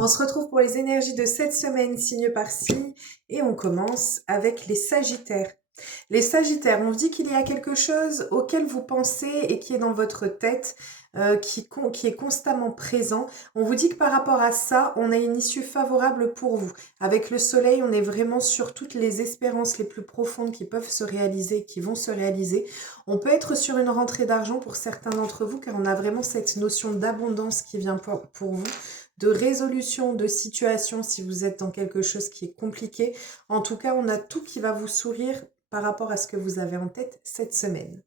On se retrouve pour les énergies de cette semaine, signe par signe, et on commence avec les Sagittaires. Les Sagittaires, on vous dit qu'il y a quelque chose auquel vous pensez et qui est dans votre tête, qui est constamment présent. On vous dit que par rapport à ça, on a une issue favorable pour vous. Avec le soleil, on est vraiment sur toutes les espérances les plus profondes qui peuvent se réaliser, qui vont se réaliser. On peut être sur une rentrée d'argent pour certains d'entre vous, car on a vraiment cette notion d'abondance qui vient pour vous, de résolution de situation si vous êtes dans quelque chose qui est compliqué. En tout cas, on a tout qui va vous sourire par rapport à ce que vous avez en tête cette semaine.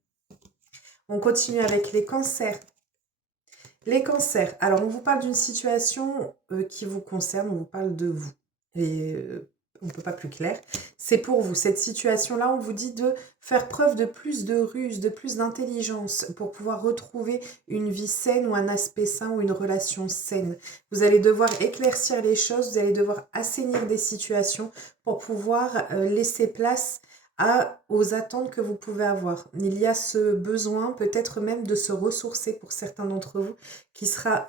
On continue avec les cancers. Les cancers, alors on vous parle d'une situation qui vous concerne, on vous parle de vous. Et on ne peut pas plus clair. C'est pour vous. Cette situation-là, on vous dit de faire preuve de plus de ruse, de plus d'intelligence pour pouvoir retrouver une vie saine ou un aspect sain ou une relation saine. Vous allez devoir éclaircir les choses, vous allez devoir assainir des situations pour pouvoir laisser place aux attentes que vous pouvez avoir. Il y a ce besoin peut-être même de se ressourcer pour certains d'entre vous qui sera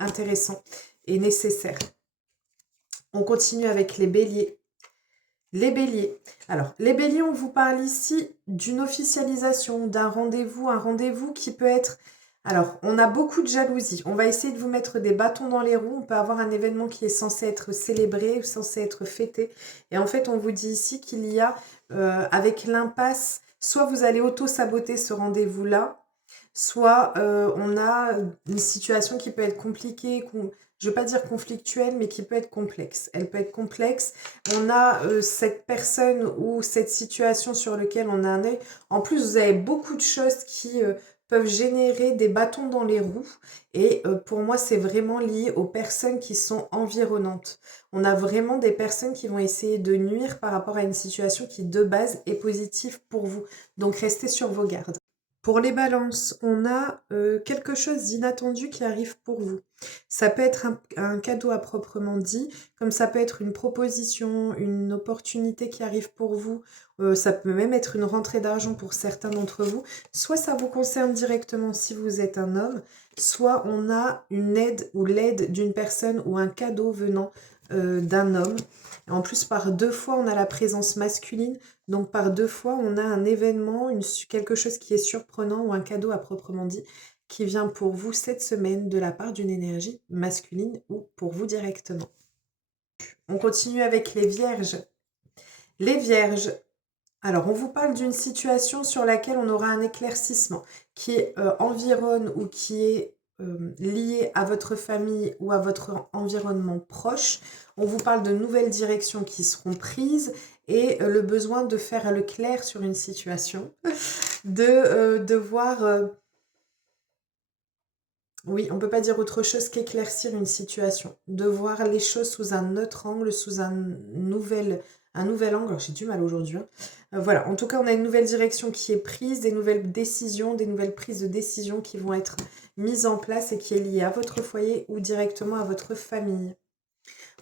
intéressant et nécessaire. On continue avec les béliers. Les béliers. Alors, les béliers, on vous parle ici d'une officialisation, d'un rendez-vous, un rendez-vous qui peut être... Alors, on a beaucoup de jalousie. On va essayer de vous mettre des bâtons dans les roues. On peut avoir un événement qui est censé être célébré, censé être fêté. Et en fait, on vous dit ici qu'il y a, avec l'impasse, soit vous allez auto-saboter ce rendez-vous-là, soit on a une situation qui peut être compliquée, je ne veux pas dire conflictuelle, mais qui peut être complexe. Elle peut être complexe. On a cette personne ou cette situation sur laquelle on a un œil. En plus, vous avez beaucoup de choses qui peuvent générer des bâtons dans les roues. Et pour moi, c'est vraiment lié aux personnes qui sont environnantes. On a vraiment des personnes qui vont essayer de nuire par rapport à une situation qui, de base, est positive pour vous. Donc, restez sur vos gardes. Pour les balances, on a quelque chose d'inattendu qui arrive pour vous. Ça peut être un cadeau à proprement dit, comme ça peut être une proposition, une opportunité qui arrive pour vous. Ça peut même être une rentrée d'argent pour certains d'entre vous. Soit ça vous concerne directement si vous êtes un homme, soit on a une aide ou l'aide d'une personne ou un cadeau venant d'un homme. En plus, par deux fois, on a la présence masculine. Donc, par deux fois, on a un événement, quelque chose qui est surprenant ou un cadeau à proprement dit qui vient pour vous cette semaine de la part d'une énergie masculine ou pour vous directement. On continue avec les vierges. Les vierges, alors on vous parle d'une situation sur laquelle on aura un éclaircissement qui environne ou qui est lié à votre famille ou à votre environnement proche. On vous parle de nouvelles directions qui seront prises et le besoin de faire le clair sur une situation, de voir... oui, on ne peut pas dire autre chose qu'éclaircir une situation, de voir les choses sous un autre angle, sous un nouvel angle. Alors, j'ai du mal aujourd'hui. Hein. Voilà, en tout cas, on a une nouvelle direction qui est prise, des nouvelles décisions, des nouvelles prises de décision qui vont être mises en place et qui est liée à votre foyer ou directement à votre famille.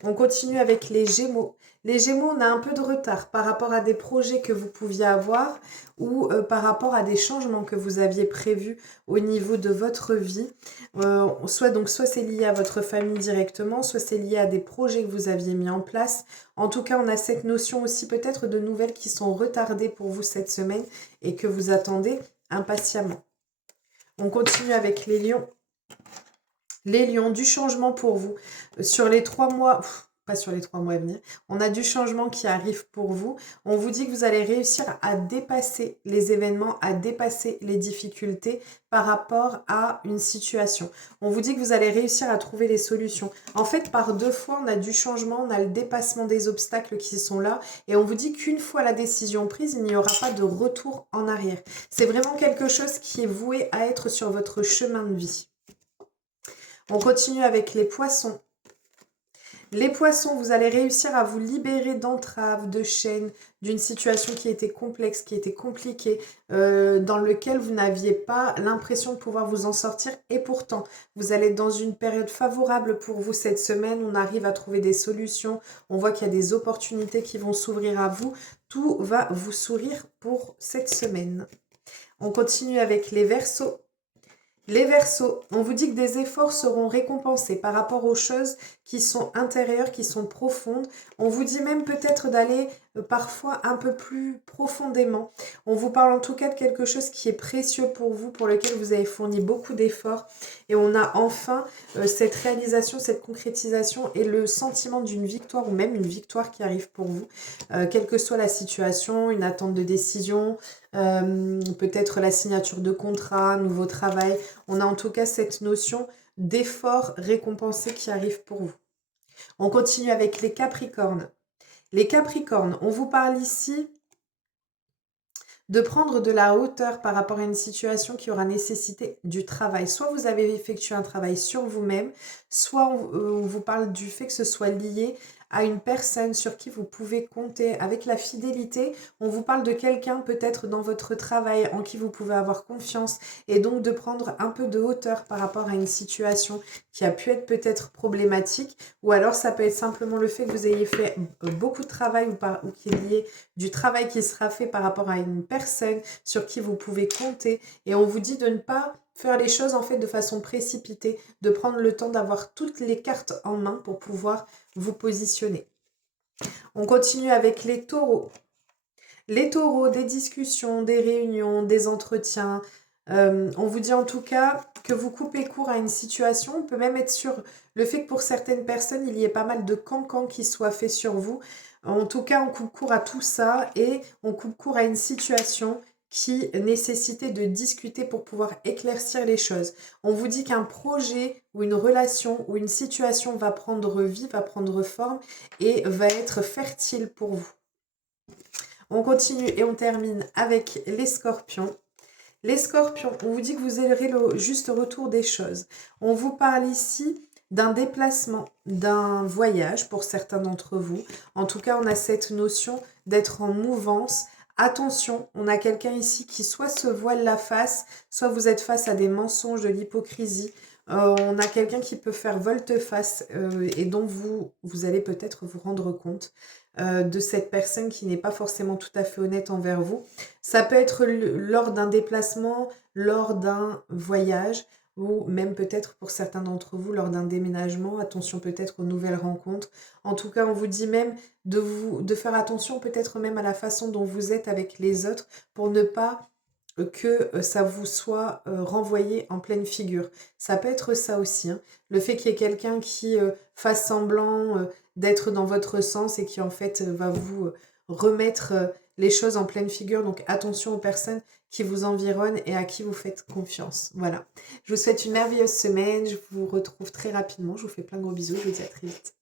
On continue avec les Gémeaux. Les Gémeaux, on a un peu de retard par rapport à des projets que vous pouviez avoir ou par rapport à des changements que vous aviez prévus au niveau de votre vie. Soit c'est lié à votre famille directement, soit c'est lié à des projets que vous aviez mis en place. En tout cas, on a cette notion aussi peut-être de nouvelles qui sont retardées pour vous cette semaine et que vous attendez impatiemment. On continue avec les lions. Les lions, du changement pour vous. Sur les 3 mois, pas sur les 3 mois à venir, on a du changement qui arrive pour vous. On vous dit que vous allez réussir à dépasser les événements, à dépasser les difficultés par rapport à une situation. On vous dit que vous allez réussir à trouver les solutions. En fait, par deux fois, on a du changement, on a le dépassement des obstacles qui sont là et on vous dit qu'une fois la décision prise, il n'y aura pas de retour en arrière. C'est vraiment quelque chose qui est voué à être sur votre chemin de vie. On continue avec les poissons. Les poissons, vous allez réussir à vous libérer d'entraves, de chaînes, d'une situation qui était complexe, qui était compliquée, dans lequel vous n'aviez pas l'impression de pouvoir vous en sortir. Et pourtant, vous allez être dans une période favorable pour vous cette semaine. On arrive à trouver des solutions. On voit qu'il y a des opportunités qui vont s'ouvrir à vous. Tout va vous sourire pour cette semaine. On continue avec les Verseaux. Les Verseaux, on vous dit que des efforts seront récompensés par rapport aux choses qui sont intérieures, qui sont profondes. On vous dit même peut-être d'aller parfois un peu plus profondément. On vous parle en tout cas de quelque chose qui est précieux pour vous, pour lequel vous avez fourni beaucoup d'efforts. Et on a enfin cette réalisation, cette concrétisation et le sentiment d'une victoire ou même une victoire qui arrive pour vous. Quelle que soit la situation, une attente de décision, peut-être la signature de contrat, nouveau travail. On a en tout cas cette notion d'effort récompensé qui arrive pour vous. On continue avec les Capricornes. Les Capricornes, on vous parle ici de prendre de la hauteur par rapport à une situation qui aura nécessité du travail. Soit vous avez effectué un travail sur vous-même, soit on vous parle du fait que ce soit lié à une personne sur qui vous pouvez compter avec la fidélité. On vous parle de quelqu'un peut-être dans votre travail en qui vous pouvez avoir confiance et donc de prendre un peu de hauteur par rapport à une situation qui a pu être peut-être problématique, ou alors ça peut être simplement le fait que vous ayez fait beaucoup de travail ou qu'il y ait du travail qui sera fait par rapport à une personne sur qui vous pouvez compter. Et on vous dit de ne pas faire les choses en fait de façon précipitée, de prendre le temps d'avoir toutes les cartes en main pour pouvoir vous positionner. On continue avec les taureaux. Les taureaux, des discussions, des réunions, des entretiens. On vous dit en tout cas que vous coupez court à une situation. On peut même être sur le fait que pour certaines personnes, il y ait pas mal de cancans qui soient faits sur vous. En tout cas, on coupe court à tout ça et on coupe court à une situation qui nécessitait de discuter pour pouvoir éclaircir les choses. On vous dit qu'un projet ou une relation ou une situation va prendre vie, va prendre forme et va être fertile pour vous. On continue et on termine avec les Scorpions. Les Scorpions, on vous dit que vous aurez le juste retour des choses. On vous parle ici d'un déplacement, d'un voyage pour certains d'entre vous. En tout cas, on a cette notion d'être en mouvance. Attention, on a quelqu'un ici qui soit se voile la face, soit vous êtes face à des mensonges, de l'hypocrisie. On a quelqu'un qui peut faire volte-face et dont vous allez peut-être vous rendre compte de cette personne qui n'est pas forcément tout à fait honnête envers vous. Ça peut être lors d'un déplacement, lors d'un voyage, ou même peut-être pour certains d'entre vous lors d'un déménagement. Attention peut-être aux nouvelles rencontres. En tout cas, on vous dit même de faire attention peut-être même à la façon dont vous êtes avec les autres pour ne pas que ça vous soit renvoyé en pleine figure. Ça peut être ça aussi, hein. Le fait qu'il y ait quelqu'un qui fasse semblant d'être dans votre sens et qui en fait va vous remettre les choses en pleine figure. Donc attention aux personnes qui vous environnent et à qui vous faites confiance. Voilà. Je vous souhaite une merveilleuse semaine. Je vous retrouve très rapidement. Je vous fais plein de gros bisous. Je vous dis à très vite.